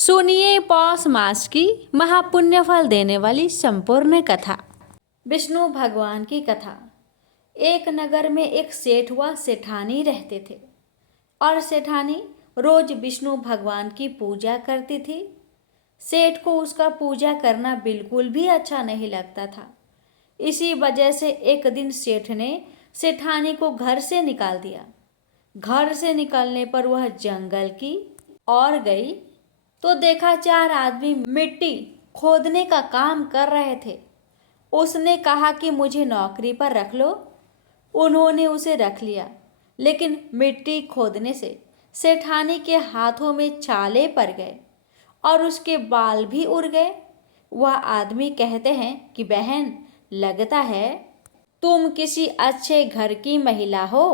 सुनिए पौष मास की महापुण्य फल देने वाली संपूर्ण कथा। विष्णु भगवान की कथा। एक नगर में एक सेठ व सेठानी रहते थे और सेठानी रोज विष्णु भगवान की पूजा करती थी। सेठ को उसका पूजा करना बिल्कुल भी अच्छा नहीं लगता था। इसी वजह से एक दिन सेठ ने सेठानी को घर से निकाल दिया। घर से निकलने पर वह जंगल की ओर गई तो देखा चार आदमी मिट्टी खोदने का काम कर रहे थे। उसने कहा कि मुझे नौकरी पर रख लो। उन्होंने उसे रख लिया, लेकिन मिट्टी खोदने से सेठानी के हाथों में छाले पड़ गए और उसके बाल भी उड़ गए। वह आदमी कहते हैं कि बहन, लगता है तुम किसी अच्छे घर की महिला हो,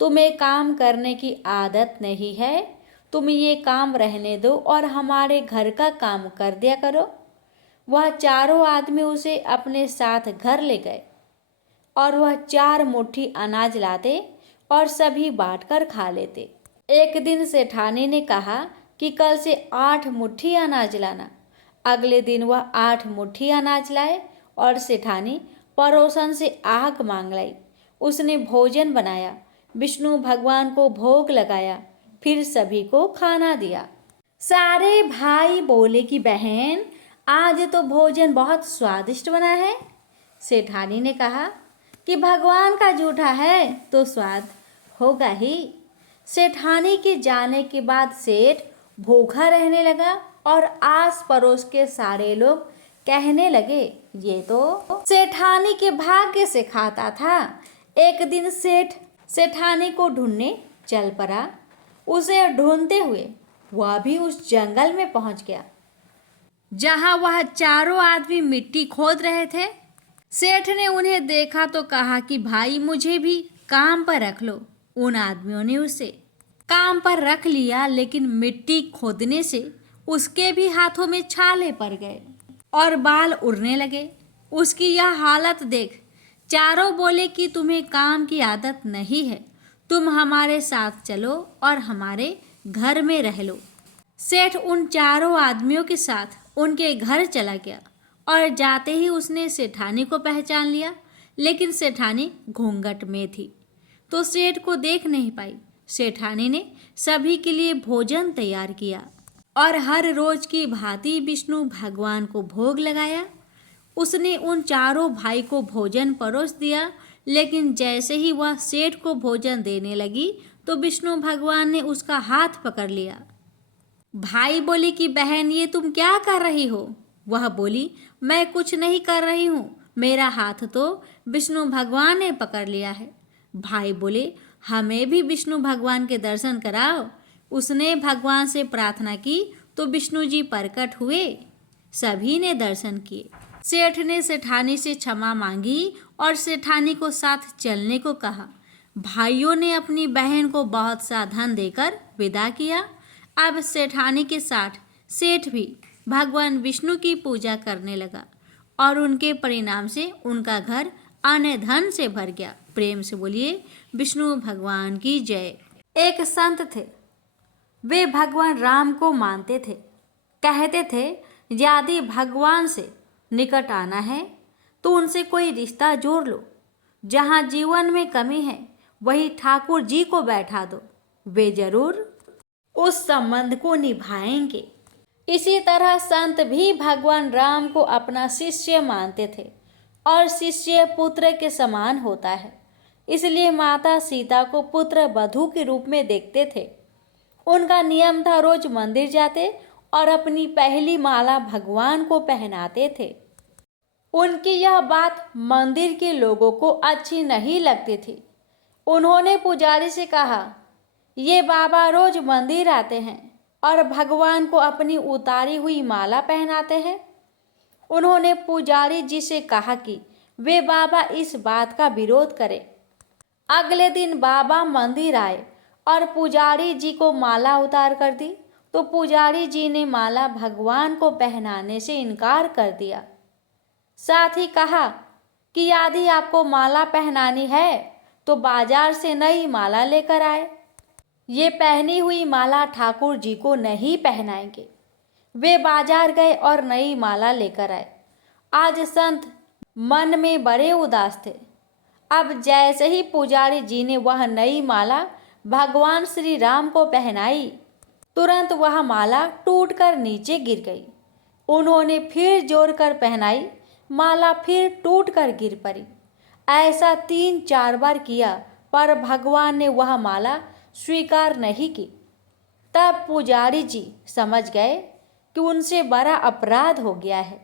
तुम्हें काम करने की आदत नहीं है। तुम ये काम रहने दो और हमारे घर का काम कर दिया करो। वह चारों आदमी उसे अपने साथ घर ले गए और वह 4 मुट्ठी अनाज लाते और सभी बांटकर खा लेते। एक दिन सेठानी ने कहा कि कल से 8 मुट्ठी अनाज लाना। अगले दिन वह 8 मुट्ठी अनाज लाए और सेठानी पड़ोसन से आग मांग लाई। उसने भोजन बनाया, विष्णु भगवान को भोग लगाया, फिर सभी को खाना दिया। सारे भाई बोले कि बहन, आज तो भोजन बहुत स्वादिष्ट बना है। सेठानी ने कहा कि भगवान का जूठा है तो स्वाद होगा ही। सेठानी के जाने के बाद सेठ भूखा रहने लगा और आस पड़ोस के सारे लोग कहने लगे, ये तो सेठानी के भाग्य से खाता था। एक दिन सेठ सेठानी को ढूंढने चल पड़ा। उसे ढूंढते हुए वह भी उस जंगल में पहुंच गया जहां वह चारों आदमी मिट्टी खोद रहे थे। सेठ ने उन्हें देखा तो कहा कि भाई, मुझे भी काम पर रख लो। उन आदमियों ने उसे काम पर रख लिया, लेकिन मिट्टी खोदने से उसके भी हाथों में छाले पड़ गए और बाल उड़ने लगे। उसकी यह हालत देख चारों बोले कि तुम्हें काम की आदत नहीं है, तुम हमारे साथ चलो और हमारे घर में रह लो। सेठ उन चारों आदमियों के साथ उनके घर चला गया और जाते ही उसने सेठानी को पहचान लिया, लेकिन सेठानी घूंघट में थी तो सेठ को देख नहीं पाई। सेठानी ने सभी के लिए भोजन तैयार किया और हर रोज की भांति विष्णु भगवान को भोग लगाया। उसने उन चारों भाई को भोजन परोस दिया, लेकिन जैसे ही वह सेठ को भोजन देने लगी तो विष्णु भगवान ने उसका हाथ पकड़ लिया। भाई बोली कि बहन, ये तुम क्या कर रही हो? वह बोली, मैं कुछ नहीं कर रही हूँ, मेरा हाथ तो विष्णु भगवान ने पकड़ लिया है। भाई बोले, हमें भी विष्णु भगवान के दर्शन कराओ। उसने भगवान से प्रार्थना की तो विष्णु जी प्रकट हुए। सभी ने दर्शन किए। सेठ ने सेठानी से क्षमा मांगी और सेठानी को साथ चलने को कहा। भाइयों ने अपनी बहन को बहुत सा धन देकर विदा किया। अब सेठानी के साथ सेठ भी भगवान विष्णु की पूजा करने लगा और उनके परिणाम से उनका घर अन्न धन से भर गया। प्रेम से बोलिए विष्णु भगवान की जय। एक संत थे, वे भगवान राम को मानते थे। कहते थे, यदि भगवान से निकट आना है तो उनसे कोई रिश्ता जोड़ लो। जहाँ जीवन में कमी है वही ठाकुर जी को बैठा दो, वे जरूर उस संबंध को निभाएंगे। इसी तरह संत भी भगवान राम को अपना शिष्य मानते थे और शिष्य पुत्र के समान होता है, इसलिए माता सीता को पुत्र वधू के रूप में देखते थे। उनका नियम था रोज मंदिर जाते और अपनी पहली माला भगवान को पहनाते थे। उनकी यह बात मंदिर के लोगों को अच्छी नहीं लगती थी। उन्होंने पुजारी से कहा, ये बाबा रोज मंदिर आते हैं और भगवान को अपनी उतारी हुई माला पहनाते हैं। उन्होंने पुजारी जी से कहा कि वे बाबा इस बात का विरोध करें। अगले दिन बाबा मंदिर आए और पुजारी जी को माला उतार कर दी तो पुजारी जी ने माला भगवान को पहनाने से इनकार कर दिया। साथ ही कहा कि यदि आपको माला पहनानी है तो बाजार से नई माला लेकर आए। ये पहनी हुई माला ठाकुर जी को नहीं पहनाएंगे। वे बाजार गए और नई माला लेकर आए। आज संत मन में बड़े उदास थे। अब जैसे ही पुजारी जी ने वह नई माला भगवान श्री राम को पहनाई, तुरंत वह माला टूटकर नीचे गिर गई। उन्होंने फिर जोर कर पहनाई, माला फिर टूटकर गिर पड़ी। ऐसा 3-4 बार किया, पर भगवान ने वह माला स्वीकार नहीं की। तब पुजारी जी समझ गए कि उनसे बड़ा अपराध हो गया है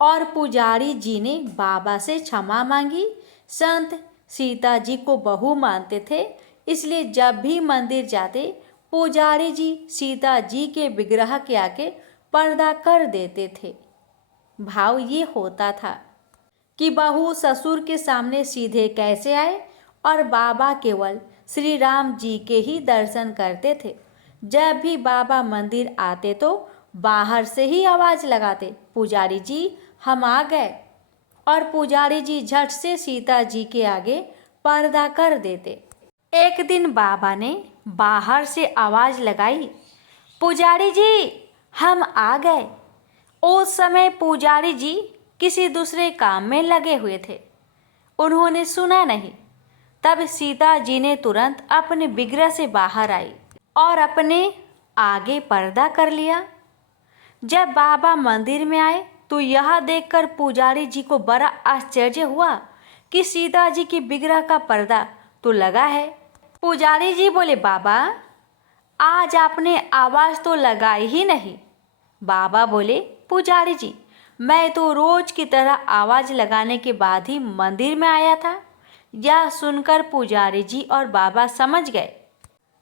और पुजारी जी ने बाबा से क्षमा मांगी। संत सीता जी को बहू मानते थे, इसलिए जब भी मंदिर जाते पुजारी जी सीता जी के विग्रह के आगे पर्दा कर देते थे। भाव ये होता था कि बहू ससुर के सामने सीधे कैसे आए, और बाबा केवल श्री राम जी के ही दर्शन करते थे। जब भी बाबा मंदिर आते तो बाहर से ही आवाज़ लगाते, पुजारी जी हम आ गए, और पुजारी जी झट से सीता जी के आगे पर्दा कर देते। एक दिन बाबा ने बाहर से आवाज़ लगाई, पुजारी जी हम आ गए। उस समय पुजारी जी किसी दूसरे काम में लगे हुए थे, उन्होंने सुना नहीं। तब सीता जी ने तुरंत अपने विग्रह से बाहर आई और अपने आगे पर्दा कर लिया। जब बाबा मंदिर में आए तो यह देखकर पुजारी जी को बड़ा आश्चर्य हुआ कि सीता जी की विग्रह का पर्दा तो लगा है। पुजारी जी बोले, बाबा आज आपने आवाज़ तो लगाई ही नहीं। बाबा बोले, पुजारी जी मैं तो रोज की तरह आवाज़ लगाने के बाद ही मंदिर में आया था। यह सुनकर पुजारी जी और बाबा समझ गए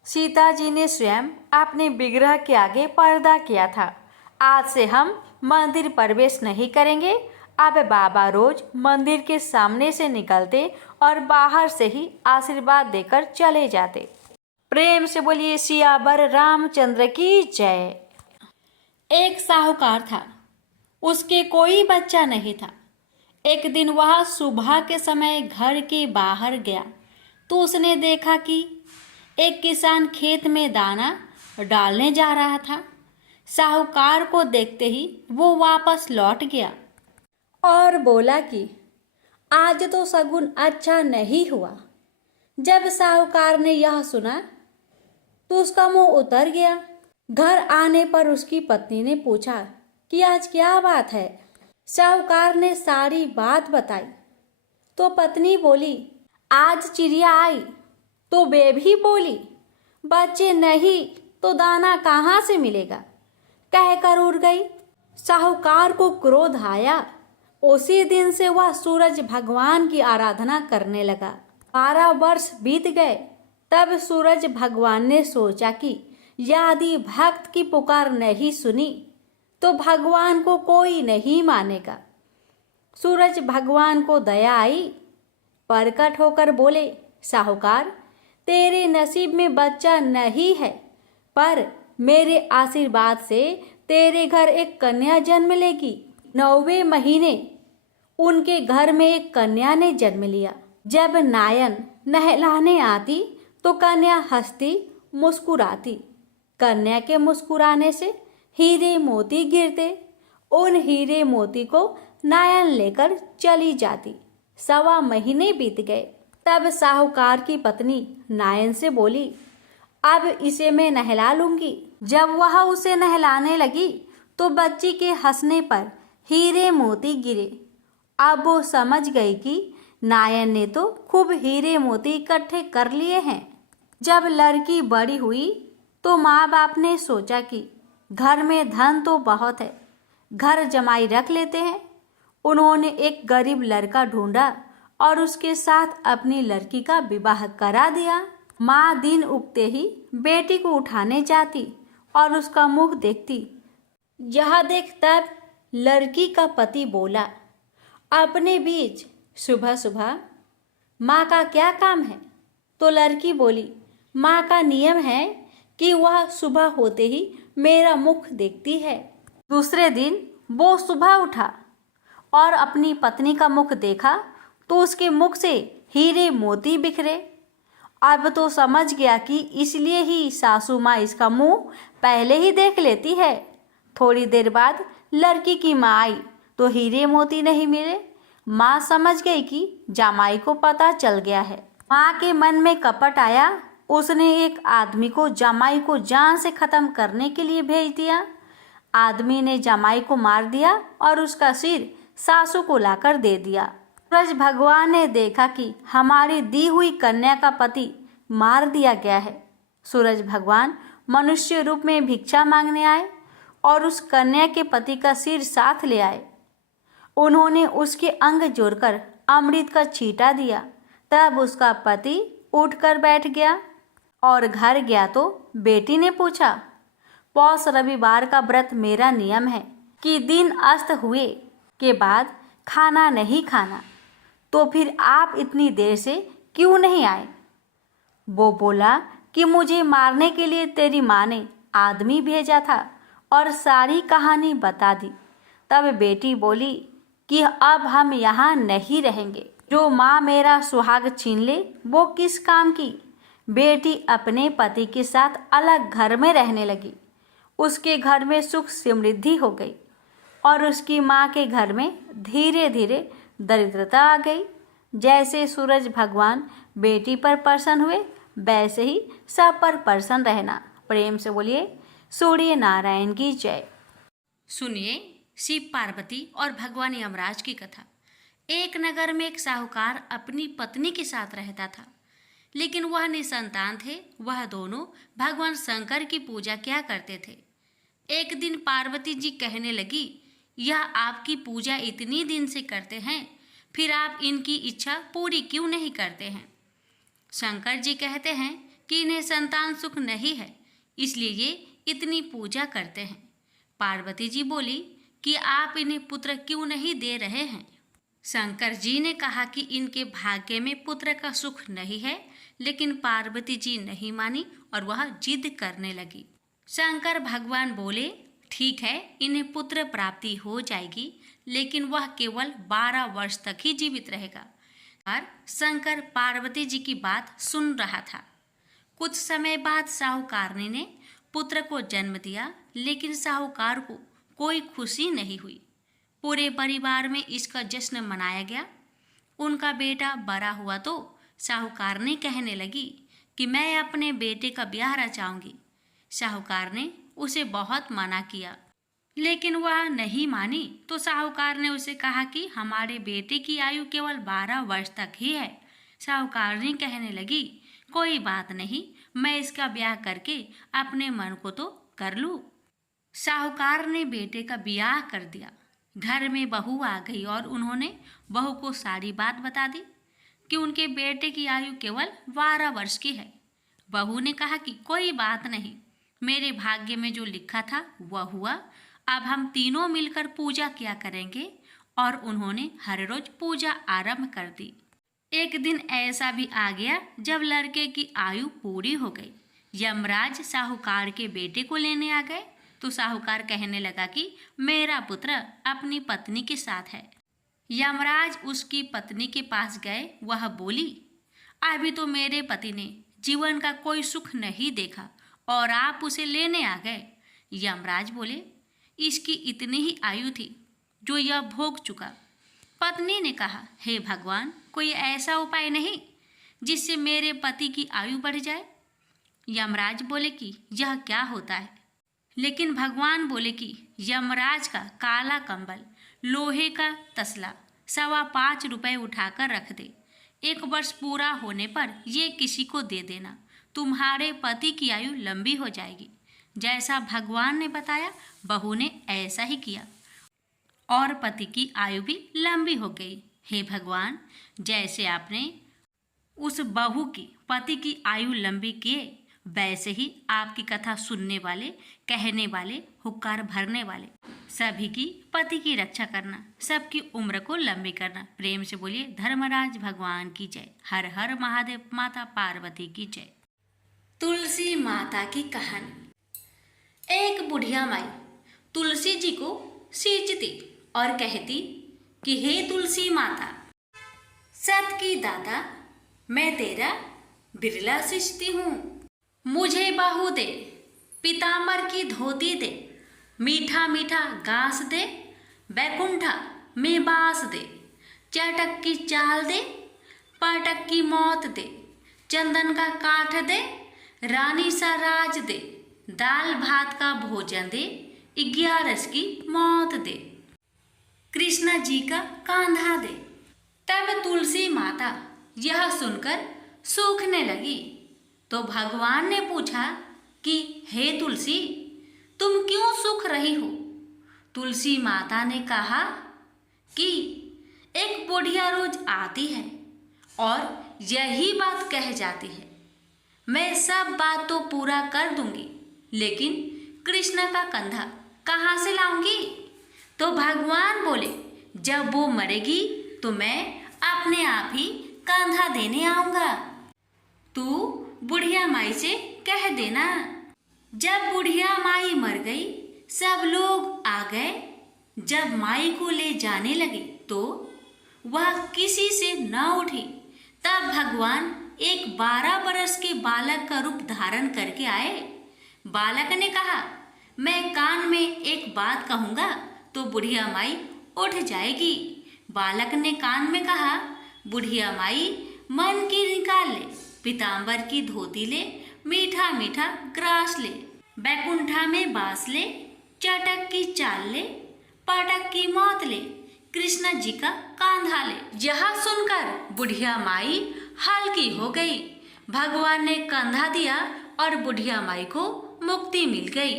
सीता जी ने स्वयं अपने विग्रह के आगे पर्दा किया था। आज से हम मंदिर प्रवेश नहीं करेंगे। अब बाबा रोज मंदिर के सामने से निकलते और बाहर से ही आशीर्वाद देकर चले जाते। प्रेम से बोलिए सियावर रामचंद्र की जय। एक साहूकार था, उसके कोई बच्चा नहीं था। एक दिन वह सुबह के समय घर के बाहर गया तो उसने देखा कि एक किसान खेत में दाना डालने जा रहा था। साहूकार को देखते ही वो वापस लौट गया और बोला कि आज तो शगुन अच्छा नहीं हुआ। जब साहूकार ने यह सुना तो उसका मुंह उतर गया। घर आने पर उसकी पत्नी ने पूछा कि आज क्या बात है। साहूकार ने सारी बात बताई तो पत्नी बोली, आज चिड़िया आई तो बेबी बोली, बच्चे नहीं तो दाना कहाँ से मिलेगा, कहकर उड़ गई। साहूकार को क्रोध आया। उसी दिन से वह सूरज भगवान की आराधना करने लगा। 12 वर्ष बीत गए। तब सूरज भगवान ने सोचा कि यदि भक्त की पुकार नहीं सुनी तो भगवान को कोई नहीं मानेगा। सूरज भगवान को दया आई, प्रकट होकर बोले, साहूकार तेरे नसीब में बच्चा नहीं है, पर मेरे आशीर्वाद से तेरे घर एक कन्या जन्म लेगी। 9वें महीने उनके घर में एक कन्या ने जन्म लिया। जब नायन नहलाने आती तो कन्या हंसती मुस्कुराती। कन्या के मुस्कुराने से हीरे मोती गिरते। उन हीरे मोती को नायन लेकर चली जाती। 1.25 महीने बीत गए। तब साहूकार की पत्नी नायन से बोली, अब इसे मैं नहला लूंगी। जब वह उसे नहलाने लगी तो बच्ची के हंसने पर हीरे मोती गिरे। अब वो समझ गई कि नायन ने तो खूब हीरे मोती इकट्ठे कर लिए हैं। जब लड़की बड़ी हुई तो माँ बाप ने सोचा कि घर में धन तो बहुत है, घर जमाई रख लेते हैं। उन्होंने एक गरीब लड़का ढूंढा और उसके साथ अपनी लड़की का विवाह करा दिया। माँ दिन उगते ही बेटी को उठाने जाती और उसका मुख देखती। यह देख तब लड़की का पति बोला, अपने बीच सुबह सुबह माँ का क्या काम है? तो लड़की बोली, माँ का नियम है कि वह सुबह होते ही मेरा मुख देखती है। दूसरे दिन वो सुबह उठा और अपनी पत्नी का मुख देखा तो उसके मुख से हीरे मोती बिखरे। अब तो समझ गया कि इसलिए ही सासू माँ इसका मुंह पहले ही देख लेती है। थोड़ी देर बाद लड़की की माँ आई तो हीरे मोती नहीं मिले। माँ समझ गई कि जमाई को पता चल गया है। माँ के मन में कपट आया। उसने एक आदमी को जमाई को जान से खत्म करने के लिए भेज दिया। आदमी ने जमाई को मार दिया और उसका सिर सासू को लाकर दे दिया। सूरज भगवान ने देखा कि हमारी दी हुई कन्या का पति मार दिया गया है। सूरज भगवान मनुष्य रूप में भिक्षा मांगने आए और उस कन्या के पति का सिर साथ ले आए। उन्होंने उसके अंग जोड़कर अमृत का छींटा दिया। तब उसका पति उठकर बैठ गया और घर गया तो बेटी ने पूछा, पौष रविवार का व्रत मेरा नियम है कि दिन अस्त हुए के बाद खाना नहीं खाना, तो फिर आप इतनी देर से क्यों नहीं आए? वो बोला कि मुझे मारने के लिए तेरी माँ ने आदमी भेजा था और सारी कहानी बता दी। तब बेटी बोली कि अब हम यहाँ नहीं रहेंगे। जो माँ मेरा सुहाग छीन ले वो किस काम की। बेटी अपने पति के साथ अलग घर में रहने लगी। उसके घर में सुख समृद्धि हो गई और उसकी माँ के घर में धीरे धीरे दरिद्रता आ गई। जैसे सूरज भगवान बेटी पर प्रसन्न हुए वैसे ही सब पर प्रसन्न रहना। प्रेम से बोलिए सूर्य नारायण की जय। सुनिए शिव पार्वती और भगवान यमराज की कथा। एक नगर में एक साहूकार अपनी पत्नी के साथ रहता था, लेकिन वह निसंतान थे। वह दोनों भगवान शंकर की पूजा किया करते थे। एक दिन पार्वती जी कहने लगी, यह आपकी पूजा इतनी दिन से करते हैं, फिर आप इनकी इच्छा पूरी क्यों नहीं करते हैं? शंकर जी कहते हैं कि इन्हें संतान सुख नहीं है, इसलिए ये इतनी पूजा करते हैं। पार्वती जी बोली कि आप इन्हें पुत्र क्यों नहीं दे रहे हैं? शंकर जी ने कहा कि इनके भाग्य में पुत्र का सुख नहीं है, लेकिन पार्वती जी नहीं मानी और वह जिद करने लगी। शंकर भगवान बोले, ठीक है, इन्हें पुत्र प्राप्ति हो जाएगी, लेकिन वह केवल 12 वर्ष तक ही जीवित रहेगा। और शंकर पार्वती जी की बात सुन रहा था। कुछ समय बाद साहूकारनी ने पुत्र को जन्म दिया, लेकिन साहूकार को कोई खुशी नहीं हुई। पूरे परिवार में इसका जश्न मनाया गया। उनका बेटा बड़ा हुआ तो साहूकार ने कहने लगी कि मैं अपने बेटे का ब्याह रचाऊंगी। साहूकार ने उसे बहुत मना किया, लेकिन वह नहीं मानी। तो साहूकार ने उसे कहा कि हमारे बेटे की आयु केवल 12 वर्ष तक ही है। साहूकार ने कहने लगी, कोई बात नहीं, मैं इसका ब्याह करके अपने मन को तो कर लूँ। साहूकार ने बेटे का ब्याह कर दिया। घर में बहू आ गई और उन्होंने बहू को सारी बात बता दी कि उनके बेटे की आयु केवल 12 वर्ष की है। बहू ने कहा कि कोई बात नहीं, मेरे भाग्य में जो लिखा था वह हुआ। अब हम तीनों मिलकर पूजा किया करेंगे। और उन्होंने हर रोज पूजा आरंभ कर दी। एक दिन ऐसा भी आ गया जब लड़के की आयु पूरी हो गई। यमराज साहूकार के बेटे को लेने आ गए तो साहूकार कहने लगा कि मेरा पुत्र अपनी पत्नी के साथ है। यमराज उसकी पत्नी के पास गए। वह बोली, अभी तो मेरे पति ने जीवन का कोई सुख नहीं देखा और आप उसे लेने आ गए। यमराज बोले, इसकी इतनी ही आयु थी जो यह भोग चुका। पत्नी ने कहा, हे भगवान, कोई ऐसा उपाय नहीं जिससे मेरे पति की आयु बढ़ जाए? यमराज बोले कि यह क्या होता है? लेकिन भगवान बोले कि यमराज का काला कंबल, लोहे का तसला 5.25 रुपये उठाकर रख दे। 1 वर्ष पूरा होने पर ये किसी को दे देना, तुम्हारे पति की आयु लंबी हो जाएगी। जैसा भगवान ने बताया बहू ने ऐसा ही किया और पति की आयु भी लंबी हो गई। हे भगवान, जैसे आपने उस बहू की पति की आयु लंबी किए, वैसे ही आपकी कथा सुनने वाले, कहने वाले, हुक्कार भरने वाले सभी की पति की रक्षा करना, सबकी उम्र को लंबी करना। प्रेम से बोलिए धर्मराज भगवान की जय। हर हर महादेव। माता पार्वती की जय। तुलसी माता की कहानी। एक बुढ़िया माई तुलसी जी को सींचती और कहती कि हे तुलसी माता, सत की दाता, मैं तेरा बिरला सींचती हूँ। मुझे बहू दे, पीतांबर की धोती दे, मीठा मीठा घास दे, बैकुंठा में बास दे, चटक की चाल दे, पाटक की मौत दे, चंदन का काठ दे, रानी सा राज दे, दाल भात का भोजन दे, 11 की मौत दे, कृष्णा जी का कांधा दे। तब तुलसी माता यह सुनकर सूखने लगी तो भगवान ने पूछा कि हे तुलसी, तुम क्यों सूख रही हो? तुलसी माता ने कहा कि एक बुढ़िया रोज आती है और यही बात कह जाती है, मैं सब बात तो पूरा कर दूंगी, लेकिन कृष्ण का कंधा कहाँ से लाऊंगी? तो भगवान बोले, जब वो मरेगी तो मैं अपने आप ही कंधा देने आऊंगा। तू बुढ़िया माई से कह देना। जब बुढ़िया माई मर गई, सब लोग आ गए। जब माई को ले जाने लगे तो वह किसी से न उठी। तब भगवान एक 12 बरस के बालक का रूप धारण करके आए। बालक ने कहा, मैं कान में एक बात कहूँगा तो बुढ़िया माई उठ जाएगी। बालक ने कान में कहा, बुढ़िया माई मन की निकाल ले, पीताम्बर की धोती ले, मीठा मीठा ग्रास ले, बैकुंठा में बास ले, चटक की चाल ले, पाटक की मौत ले, कृष्ण जी का कांधा ले। यह सुनकर बुढ़िया माई हल्की हो गई। भगवान ने कंधा दिया और बुढ़िया माई को मुक्ति मिल गई।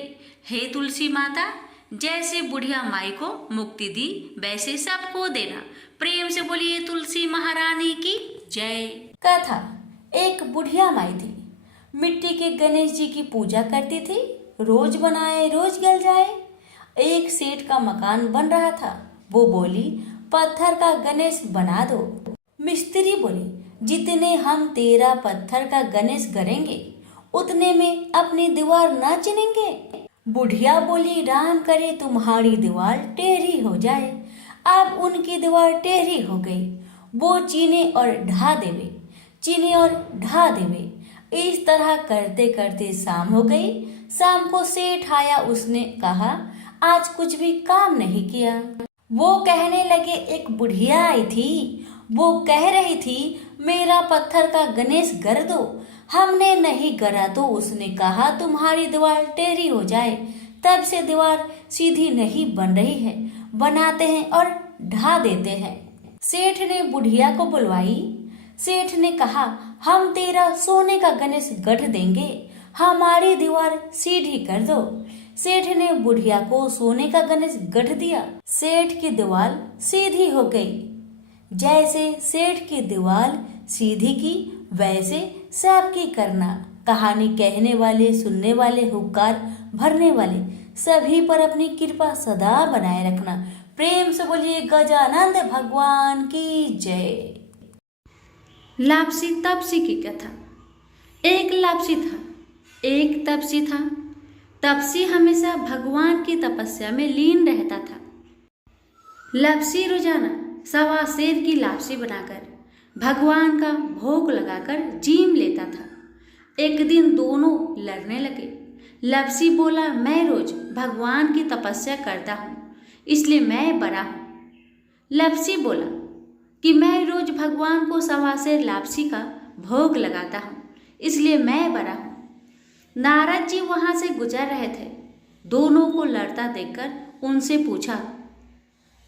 हे तुलसी माता, जैसे बुढ़िया माई को मुक्ति दी वैसे सबको देना। प्रेम से बोलिए तुलसी महारानी की जय। कथा। एक बुढ़िया माई थी, मिट्टी के गणेश जी की पूजा करती थी। रोज बनाए रोज गल जाए। एक सेठ का मकान बन रहा था। वो बोली, पत्थर का गणेश बना दो। मिस्त्री बोले, जितने हम तेरा पत्थर का गणेश करेंगे उतने में अपनी दीवार ना चिनेंगे। बुढ़िया बोली, राम करे तुम्हारी दीवार टेढ़ी हो जाए। अब उनकी दीवार टेढ़ी हो गई। वो चीने और ढा देवे, चीने और ढा देवे। इस तरह करते करते शाम हो गई। शाम को सेठ आया। उसने कहा, आज कुछ भी काम नहीं किया। वो कहने लगे, एक बुढ़िया आई थी। वो कह रही थी, मेरा पत्थर का गणेश गर दो। हमने नहीं गरा तो उसने कहा, तुम्हारी दीवार टेढ़ी हो जाए। तब से दीवार सीधी नहीं बन रही है। बनाते हैं और ढा देते हैं। सेठ ने बुढ़िया को बुलवाई। सेठ ने कहा, हम तेरा सोने का गणेश गढ़ देंगे, हमारी दीवार सीधी कर दो। सेठ ने बुढ़िया को सोने का गणेश गढ़ दिया। सेठ की दीवार सीधी हो गई। जैसे सेठ की दीवार सीधी की, वैसे सबकी करना। कहानी कहने वाले, सुनने वाले, हुक्कार भरने वाले सभी पर अपनी कृपा सदा बनाए रखना। प्रेम से बोलिए गजानंद भगवान की जय। लापसी तपसी की कथा। एक लापसी था, एक तपसी था। तपसी हमेशा भगवान की तपस्या में लीन रहता था। लापसी रोजाना 1.25 सेर की लापसी बनाकर भगवान का भोग लगाकर जीम लेता था। एक दिन दोनों लड़ने लगे। लापसी बोला, मैं रोज भगवान की तपस्या करता हूँ, इसलिए मैं बड़ा हूँ। लापसी बोला कि मैं रोज भगवान को 1.25 सेर लापसी का भोग लगाता हूँ, इसलिए मैं बड़ा हूँ। नारद जी वहाँ से गुजर रहे थे। दोनों को लड़ता देखकर उनसे पूछा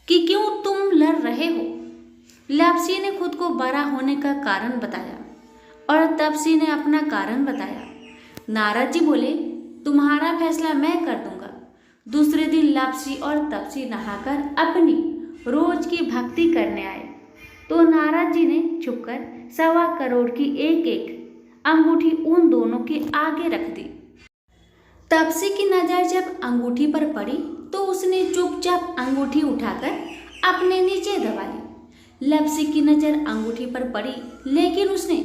कि क्यों तुम लड़ रहे हो? लापसी ने खुद को बड़ा होने का कारण बताया और तपसी ने अपना कारण बताया। नारद जी बोले, तुम्हारा फैसला मैं कर दूंगा। दूसरे दिन लापसी और तपसी नहाकर अपनी रोज की भक्ति करने आए तो नारद जी ने छुपकर 1.25 करोड़ की एक एक अंगूठी उन दोनों के आगे रख दी। तपसी की नजर जब अंगूठी पर पड़ी तो उसने चुपचाप अंगूठी उठाकर अपने नीचे दबा ली। लापसी की नजर अंगूठी पर पड़ी लेकिन उसने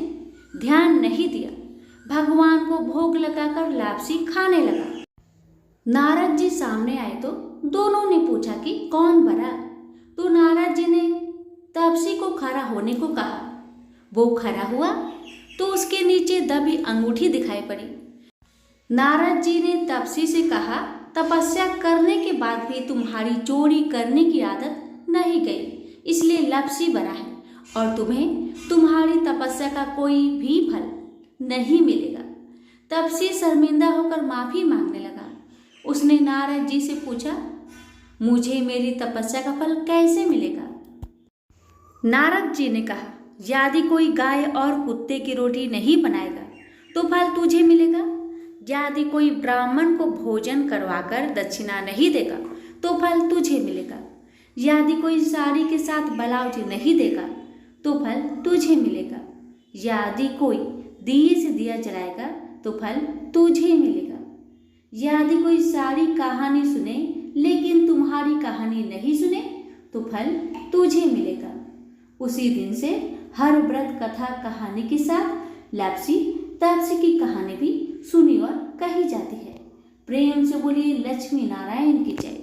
ध्यान नहीं दिया। भगवान को भोग लगाकर लापसी खाने लगा। नारद जी सामने आए तो दोनों ने पूछा कि कौन बड़ा? तो नारद जी ने तपसी को खड़ा होने को कहा। वो खड़ा हुआ तो उसके नीचे दबी अंगूठी दिखाई पड़ी। नारद जी ने तपसी से कहा, तपस्या करने के बाद भी तुम्हारी चोरी करने की आदत नहीं गई, इसलिए लपसी बना है और तुम्हें तुम्हारी तपस्या का कोई भी फल नहीं मिलेगा। तपसी शर्मिंदा होकर माफी मांगने लगा। उसने नारद जी से पूछा, मुझे मेरी तपस्या का फल कैसे मिलेगा? नारद जी ने कहा, यदि कोई गाय और कुत्ते की रोटी नहीं बनाएगा तो फल तुझे मिलेगा। यदि कोई ब्राह्मण को भोजन करवाकर दक्षिणा नहीं देगा तो फल तुझे मिलेगा। यदि कोई साड़ी के साथ ब्लाउज नहीं देगा तो फल तुझे मिलेगा। यदि कोई दिए से दिया जलाएगा तो फल तुझे मिलेगा। यदि कोई सारी कहानी सुने लेकिन तुम्हारी कहानी नहीं सुने तो फल तुझे मिलेगा। उसी दिन से हर व्रत कथा कहानी के साथ लपसी तपसी की कहानी भी सुनी और कही जाती है। प्रेम से बोलिए लक्ष्मी नारायण की जय।